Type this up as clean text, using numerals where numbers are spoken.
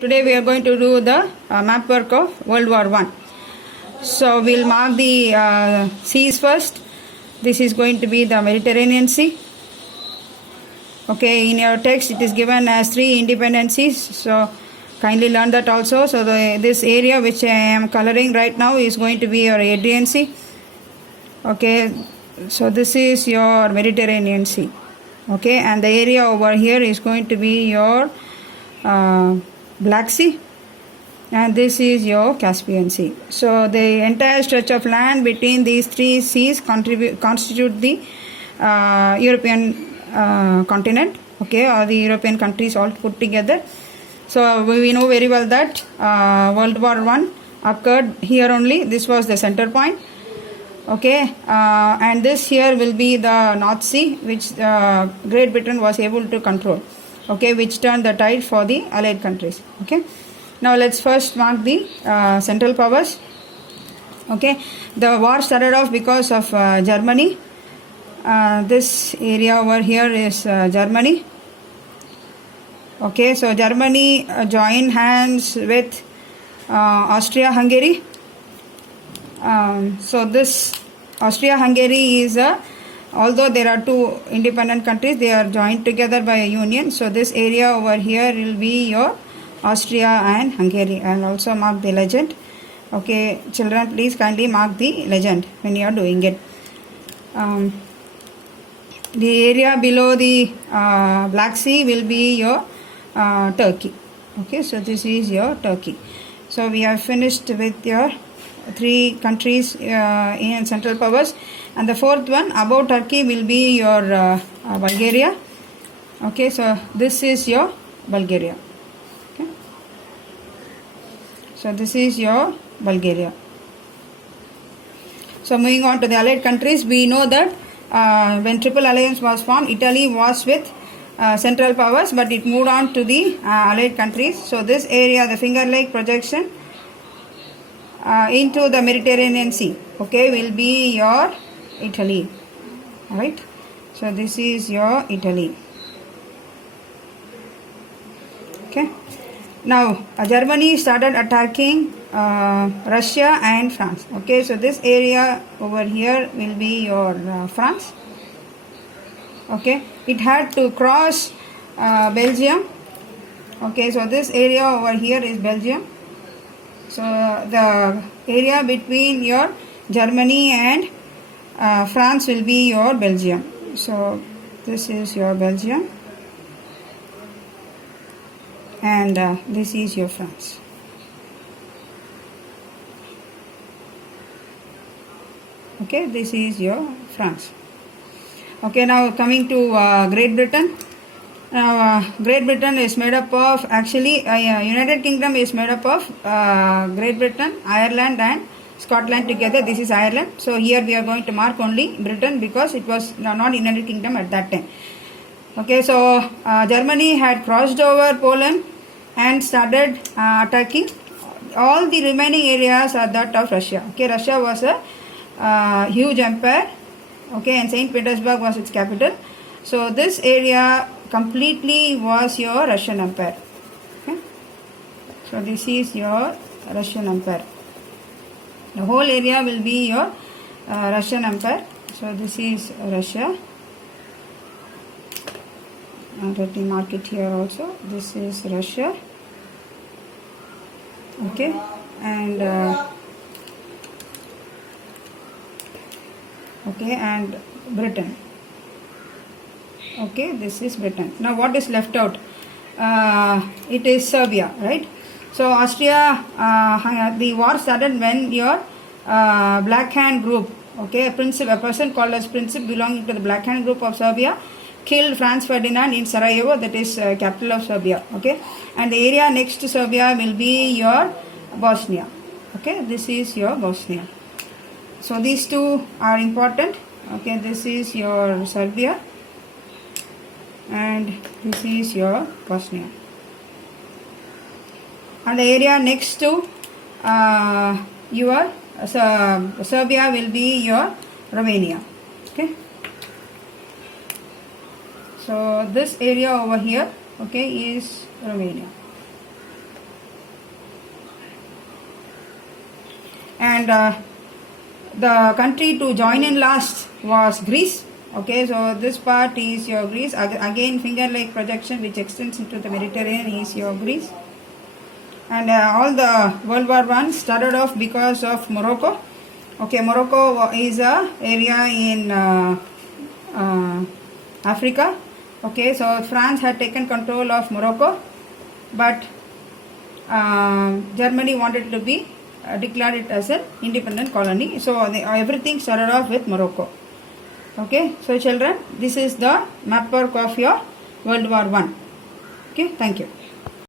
Today we are going to do the map work of World War One. So we'll mark the seas first. This is going to be the Mediterranean Sea. Okay, in your text it is given as 3 independent seas. So kindly learn that also. So this area which I am coloring right now is going to be your Adrian Sea. Okay, so this is your Mediterranean Sea. Okay, and the area over here is going to be your Black Sea, and this is your Caspian Sea. So the entire stretch of land between these 3 seas constitute the European continent, okay, or the European countries all put together. So we know very well that World War One occurred here only. This was the center point, okay, and this here will be the North Sea, which Great Britain was able to control, okay, which turned the tide for the Allied countries. Okay, now let's first mark the Central Powers. Okay, the war started off because of Germany. This area over here is Germany. Okay, so Germany joined hands with Austria-Hungary. So this Austria-Hungary is although there are 2 independent countries, they are joined together by a union. So this area over here will be your Austria and Hungary. And also mark the legend. Okay, children, please kindly mark the legend when you are doing it. The area below the Black Sea will be your Turkey. Okay, so this is your Turkey. So we have finished with your 3 countries in Central Powers, and the 4th one above Turkey will be your Bulgaria. Okay, so this is your Bulgaria. Okay, so this is your Bulgaria. So moving on to the Allied countries, we know that when Triple Alliance was formed, Italy was with Central Powers, but it moved on to the Allied countries. So this area, the Finger Lake projection into the Mediterranean Sea, okay, will be your Italy. Alright, so this is your Italy. Okay, now Germany started attacking Russia and France. Okay, so this area over here will be your France. Okay, it had to cross Belgium. Okay, so this area over here is Belgium. So the area between your Germany and France will be your Belgium. So this is your Belgium, and this is your France. Okay, this is your France. Okay, now coming to Great Britain. Now Great Britain is made up of, actually United Kingdom is made up of Great Britain, Ireland and Scotland together. This is Ireland. So here we are going to mark only Britain because it was not United Kingdom at that time. Okay, so Germany had crossed over Poland and started attacking. All the remaining areas are that of Russia. Okay, Russia was a huge empire. Okay, and St. Petersburg was its capital. So this area completely was your Russian Empire. Okay, so this is your Russian Empire. The whole area will be your Russian Empire. So this is Russia. Let me mark it here also. This is Russia. Okay, and okay, and Britain. Okay, this is Britain. Now what is left out? It is Serbia, right? So Austria, the war started when your Black Hand group, okay, a person called as Princip belonging to the Black Hand group of Serbia, killed Franz Ferdinand in Sarajevo, that is capital of Serbia. Okay, and the area next to Serbia will be your Bosnia. Okay, this is your Bosnia. So these 2 are important. Okay, this is your Serbia and this is your Bosnia. And the area next to your Serbia will be your Romania. Okay, so this area over here, okay, is Romania. and the country to join in last was Greece. Okay, so this part is your Greece. Again, finger-like projection which extends into the Mediterranean is your Greece. And all the World War I started off because of Morocco. Okay, Morocco is a area in Africa. Okay, so France had taken control of Morocco, but Germany wanted to be declared it as an independent colony. So everything started off with Morocco. Okay, so children, this is the map work of your World War I. Okay, thank you.